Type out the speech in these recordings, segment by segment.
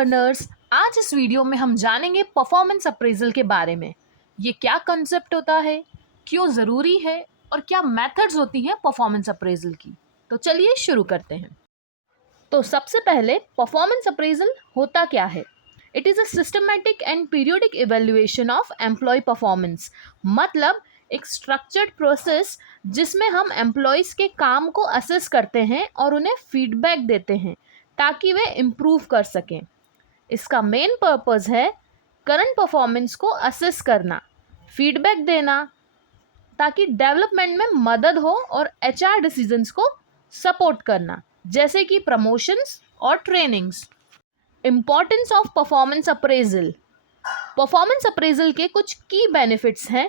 Learners, आज इस video में हम जानेंगे परफॉर्मेंस अप्रेजल के बारे में। ये क्या कंसेप्ट होता है, क्यों ज़रूरी है और क्या मेथड्स होती हैं परफॉर्मेंस अप्रेजल की। तो चलिए शुरू करते हैं। तो सबसे पहले परफॉर्मेंस अप्रेजल होता क्या है? It is a systematic and periodic evaluation of employ performance. मतलब एक स्ट्रक्चर्ड प्रोसेस जिसमें हम एम्प्लॉयज़ के काम को असेस करते हैं और उन्हें फीडबैक देते हैं ताकि वे इम्प्रूव कर सकें। इसका मेन पर्पस है करंट परफॉर्मेंस को असेस करना, फीडबैक देना ताकि डेवलपमेंट में मदद हो और एचआर डिसीजंस को सपोर्ट करना, जैसे कि प्रमोशंस और trainings. Importance of performance appraisal. Performance appraisal के कुछ की बेनिफिट्स हैं,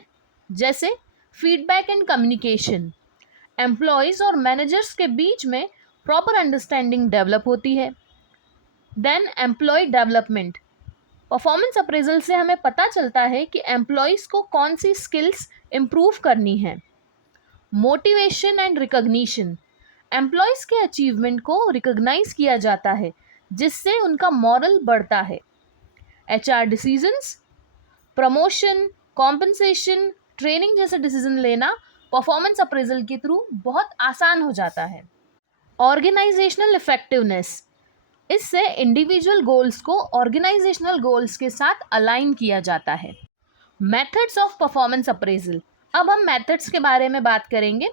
जैसे फीडबैक एंड कम्युनिकेशन। एम्प्लॉयज़ और मैनेजर्स के बीच में प्रॉपर अंडरस्टैंडिंग डेवलप होती है। Then employ development. Performance appraisal से हमें पता चलता है कि एम्प्लॉयज़ को कौन सी स्किल्स इम्प्रूव करनी है। Motivation and recognition. एम्प्लॉयज़ के अचीवमेंट को रिकग्नाइज किया जाता है जिससे उनका मॉरल बढ़ता है। HR decisions, promotion, compensation, training जैसे डिसीजन लेना परफॉर्मेंस अप्रेजल के थ्रू बहुत आसान हो जाता है। Organizational effectiveness. इससे इंडिविजुअल गोल्स को ऑर्गेनाइजेशनल गोल्स के साथ अलाइन किया जाता है। Methods of performance appraisal. अब हम मेथड्स के बारे में बात करेंगे।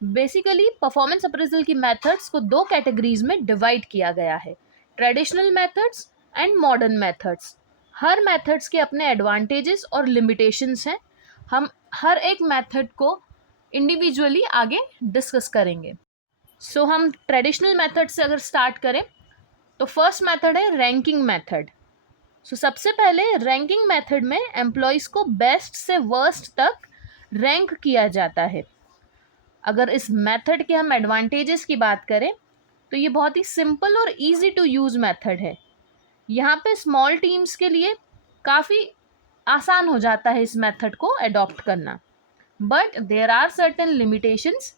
बेसिकली परफॉर्मेंस अप्रेजल की मेथड्स को दो कैटेगरीज में डिवाइड किया गया है, traditional methods and modern methods. Her methods के अपने एडवांटेजेस और लिमिटेशंस हैं। हम हर एक मेथड को इंडिविजुअली आगे डिस्कस करेंगे। सो हम ट्रेडिशनल मेथड से अगर स्टार्ट करें तो फर्स्ट मेथड है रैंकिंग मेथड। सो सबसे पहले रैंकिंग मेथड में एम्प्लॉयज़ को बेस्ट से वर्स्ट तक रैंक किया जाता है। अगर इस मेथड के हम एडवांटेजेस की बात करें तो ये बहुत ही सिंपल और इजी टू यूज़ मेथड है। यहाँ पे स्मॉल टीम्स के लिए काफ़ी आसान हो जाता है इस मेथड को अडॉप्ट करना। But there are certain limitations,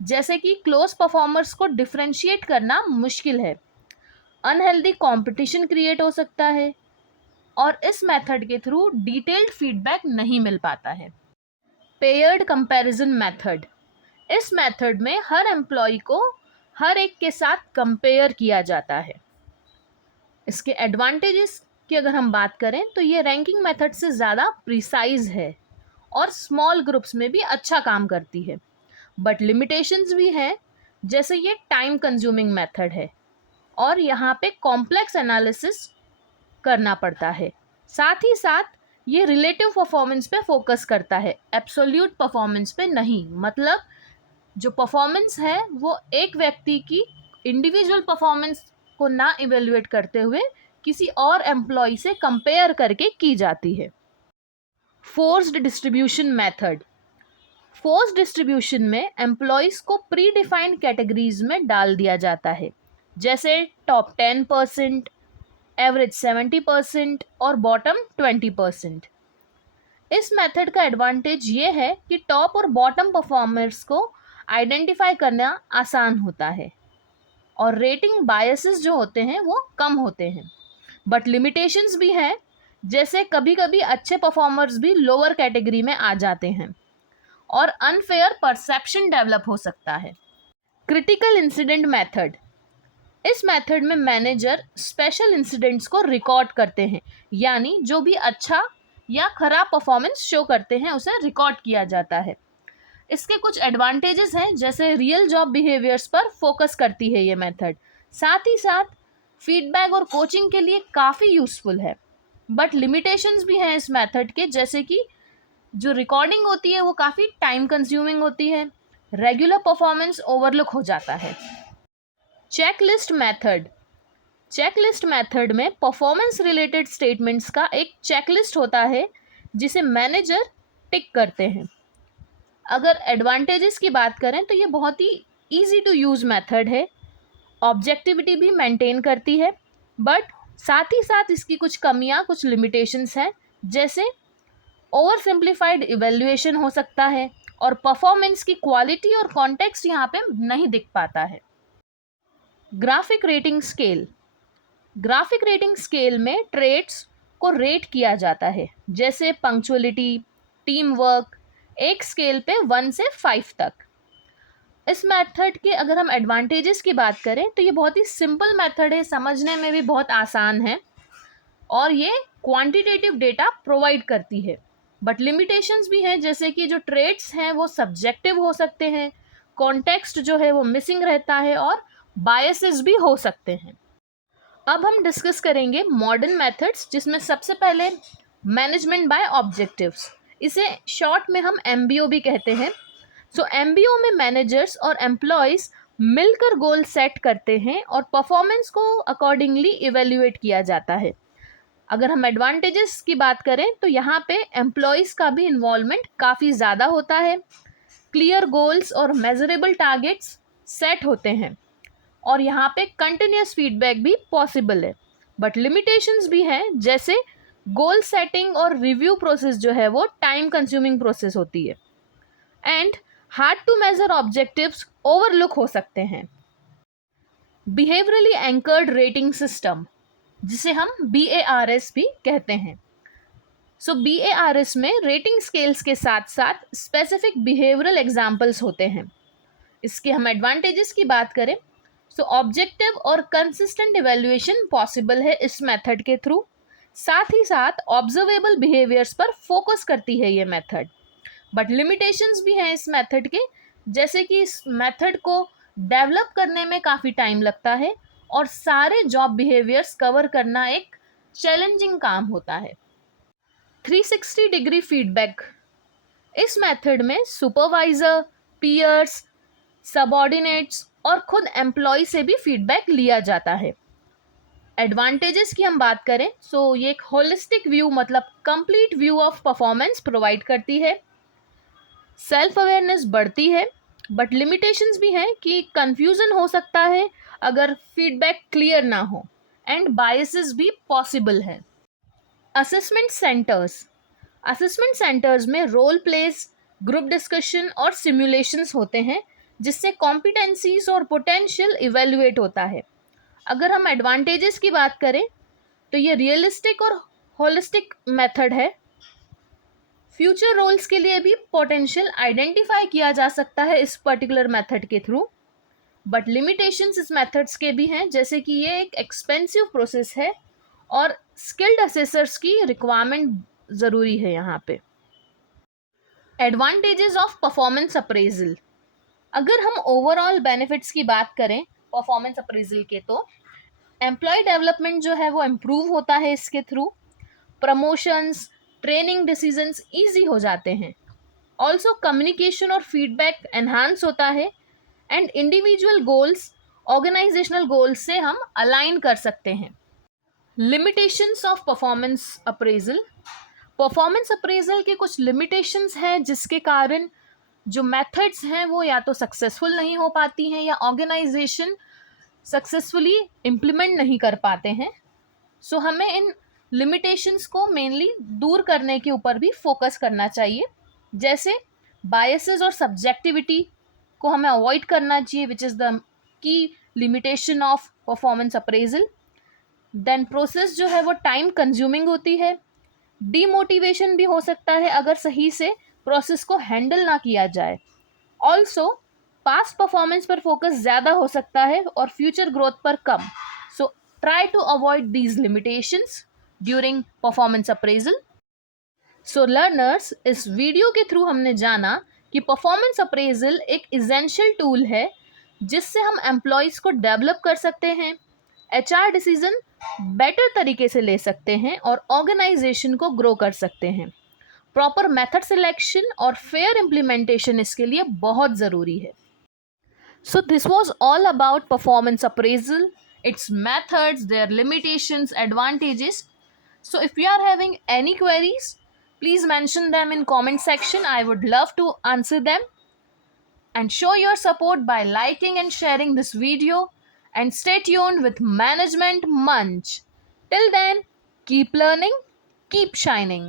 जैसे कि क्लोज परफॉर्मर्स को डिफ्रेंशिएट करना मुश्किल है, अनहेल्दी कंपटीशन क्रिएट हो सकता है और इस मेथड के थ्रू डिटेल्ड फीडबैक नहीं मिल पाता है। Paired comparison method. इस मेथड में हर एम्प्लॉय को हर एक के साथ कंपेयर किया जाता है। इसके एडवांटेजेस की अगर हम बात करें तो ये रैंकिंग मेथड से ज़्यादा प्रिसाइज है और स्मॉल ग्रुप्स में भी अच्छा काम करती है। बट लिमिटेशंस भी हैं, जैसे ये टाइम कंज्यूमिंग मेथड है और यहाँ पे कॉम्प्लेक्स एनालिसिस करना पड़ता है। साथ ही साथ ये रिलेटिव परफॉर्मेंस पे फोकस करता है, एब्सोल्यूट परफॉर्मेंस पे नहीं। मतलब जो परफॉर्मेंस है वो एक व्यक्ति की इंडिविजुअल परफॉर्मेंस को ना इवेल्युएट करते हुए किसी और एम्प्लॉय से कंपेयर करके की जाती है। Forced distribution method. Force distribution में एम्प्लॉयज़ को प्री डिफाइंड कैटेगरीज में डाल दिया जाता है, जैसे टॉप 10%, एवरेज 70% और बॉटम 20%। इस मेथड का एडवांटेज ये है कि टॉप और बॉटम परफॉर्मर्स को आइडेंटिफाई करना आसान होता है और रेटिंग बायसेस जो होते हैं वो कम होते हैं। बट लिमिटेशंस भी हैं, जैसे कभी कभी अच्छे परफॉर्मर्स भी लोअर कैटेगरी में आ जाते हैं और अनफेयर परसेप्शन डेवलप हो सकता है। Critical incident method. इस मेथड में मैनेजर स्पेशल इंसिडेंट्स को रिकॉर्ड करते हैं, यानी जो भी अच्छा या खराब परफॉर्मेंस शो करते हैं उसे रिकॉर्ड किया जाता है। इसके कुछ एडवांटेजेस हैं, जैसे रियल जॉब बिहेवियर्स पर फोकस करती है ये मेथड। साथ ही साथ फीडबैक और कोचिंग के लिए काफ़ी यूज़फुल है। बट लिमिटेशंस भी हैं इस मेथड के, जैसे कि जो रिकॉर्डिंग होती है वो काफ़ी टाइम कंज्यूमिंग होती है, रेगुलर परफॉर्मेंस ओवरलुक हो जाता है। Checklist method. चेकलिस्ट मेथड में परफॉर्मेंस रिलेटेड स्टेटमेंट्स का एक चेकलिस्ट होता है जिसे मैनेजर टिक करते हैं। अगर एडवांटेजेस की बात करें तो ये बहुत ही ईजी टू यूज़ मेथड है, ऑब्जेक्टिविटी भी मेंटेन करती है। बट साथ ही साथ इसकी कुछ कमियां, कुछ लिमिटेशंस हैं, जैसे ओवर सिंप्लीफाइड इवेल्युएशन हो सकता है और परफॉर्मेंस की क्वालिटी और कॉन्टेक्स्ट यहाँ पे नहीं दिख पाता है। Graphic rating scale. Graphic rating scale में ट्रेट्स को रेट किया जाता है, जैसे पंक्चुअलिटी, टीम वर्क, एक स्केल पे 1 से 5 तक। इस मेथड के अगर हम एडवांटेजेस की बात करें तो ये बहुत ही सिंपल मेथड है, समझने में भी बहुत आसान है और ये क्वांटिटेटिव डेटा प्रोवाइड करती है। बट लिमिटेशंस भी हैं, जैसे कि जो ट्रेड्स हैं वो सब्जेक्टिव हो सकते हैं, कॉन्टेक्स्ट जो है वो मिसिंग रहता है और बायसेस भी हो सकते हैं। अब हम डिस्कस करेंगे मॉडर्न मेथड्स, जिसमें सबसे पहले मैनेजमेंट बाय ऑब्जेक्टिव्स, इसे शॉर्ट में हम एमबीओ भी कहते हैं। सो एमबीओ में मैनेजर्स और एम्प्लॉयज मिलकर गोल सेट करते हैं और परफॉर्मेंस को अकॉर्डिंगली इवेल्युएट किया जाता है। अगर हम एडवांटेजेस की बात करें तो यहाँ पे एम्प्लॉयज़ का भी इन्वॉल्वमेंट काफ़ी ज़्यादा होता है, क्लियर गोल्स और मेजरेबल टारगेट्स सेट होते हैं और यहाँ पे कंटिन्यूस फीडबैक भी पॉसिबल है। बट लिमिटेशंस भी हैं, जैसे गोल सेटिंग और रिव्यू प्रोसेस जो है वो टाइम कंज्यूमिंग प्रोसेस होती है and hard to measure objectives overlook हो सकते हैं। बिहेवियरली एंकर्ड रेटिंग सिस्टम, जिसे हम BARS भी कहते हैं। सो BARS में रेटिंग स्केल्स के साथ साथ स्पेसिफिक बिहेवियरल एग्जाम्पल्स होते हैं। इसके हम एडवांटेजेस की बात करें सो ऑब्जेक्टिव और कंसिस्टेंट इवेल्युएशन पॉसिबल है इस मेथड के थ्रू। साथ ही साथ ऑब्जर्वेबल बिहेवियर्स पर फोकस करती है ये मेथड। बट लिमिटेशंस भी हैं इस मेथड के, जैसे कि इस मेथड को डेवलप करने में काफ़ी टाइम लगता है और सारे जॉब बिहेवियर्स कवर करना एक चैलेंजिंग काम होता है। 360 डिग्री फीडबैक, इस मेथड में सुपरवाइजर, पीयर्स, सबऑर्डिनेट्स और खुद एम्प्लॉय से भी फीडबैक लिया जाता है। एडवांटेजेस की हम बात करें सो ये एक होलिस्टिक व्यू मतलब complete view of performance provide करती है, सेल्फ अवेयरनेस बढ़ती है। बट लिमिटेशंस भी हैं कि कंफ्यूजन हो सकता है अगर फीडबैक क्लियर ना हो एंड बायसेस भी पॉसिबल है। असेसमेंट सेंटर्स में रोल प्लेस, ग्रुप डिस्कशन और सिमुलेशंस होते हैं, जिससे कॉम्पिटेंसीज और पोटेंशियल इवेल्युएट होता है। अगर हम एडवांटेजेस की बात करें तो ये रियलिस्टिक और होलिस्टिक मेथड है। फ्यूचर रोल्स के लिए भी पोटेंशियल आइडेंटिफाई किया जा सकता है इस पर्टिकुलर मेथड के थ्रू। बट लिमिटेशंस इस मेथड्स के भी हैं, जैसे कि ये एक एक्सपेंसिव प्रोसेस है और स्किल्ड असेसर्स की रिक्वायरमेंट ज़रूरी है यहाँ पे। एडवांटेजेस ऑफ परफॉर्मेंस अप्रेजल, अगर हम ओवरऑल बेनिफिट्स की बात करें परफॉर्मेंस अप्रेजल के तो एम्प्लॉय डेवलपमेंट जो है वो इम्प्रूव होता है इसके through, promotions, training decisions easy हो जाते हैं, ऑल्सो कम्युनिकेशन और फीडबैक एनहांस होता है and individual goals organizational goals से हम अलाइन कर सकते हैं। Limitations of performance appraisal, performance appraisal के कुछ लिमिटेशंस हैं जिसके कारण जो मेथड्स हैं वो या तो सक्सेसफुल नहीं हो पाती हैं या ऑर्गेनाइजेशन सक्सेसफुली इम्प्लीमेंट नहीं कर पाते हैं। सो हमें इन लिमिटेशंस को मेनली दूर करने के ऊपर भी फोकस करना चाहिए, जैसे बायसेस और सब्जेक्टिविटी को हमें अवॉइड करना चाहिए, which is the key limitation of performance appraisal. Then process जो है वो टाइम कंज्यूमिंग होती है, डीमोटिवेशन भी हो सकता है अगर सही से प्रोसेस को हैंडल ना किया जाए। ऑल्सो पास्ट परफॉर्मेंस पर फोकस ज़्यादा हो सकता है और फ्यूचर ग्रोथ पर कम। So try to avoid these limitations during performance appraisal. So learners, इस वीडियो के थ्रू हमने जाना कि परफॉर्मेंस अप्रेजल एक इसेंशियल टूल है जिससे हम एम्प्लॉयज़ को डेवलप कर सकते हैं, HR डिसीजन बेटर तरीके से ले सकते हैं और ऑर्गेनाइजेशन को ग्रो कर सकते हैं। प्रॉपर मेथड सिलेक्शन और फेयर इम्प्लीमेंटेशन इसके लिए बहुत ज़रूरी है। So this was all about performance appraisal, its methods, their limitations, advantages. So if you are having any queries, please mention them in comment section. I would love to answer them. And show your support by liking and sharing this video. And stay tuned with Management Munch. Till then, keep learning, keep shining.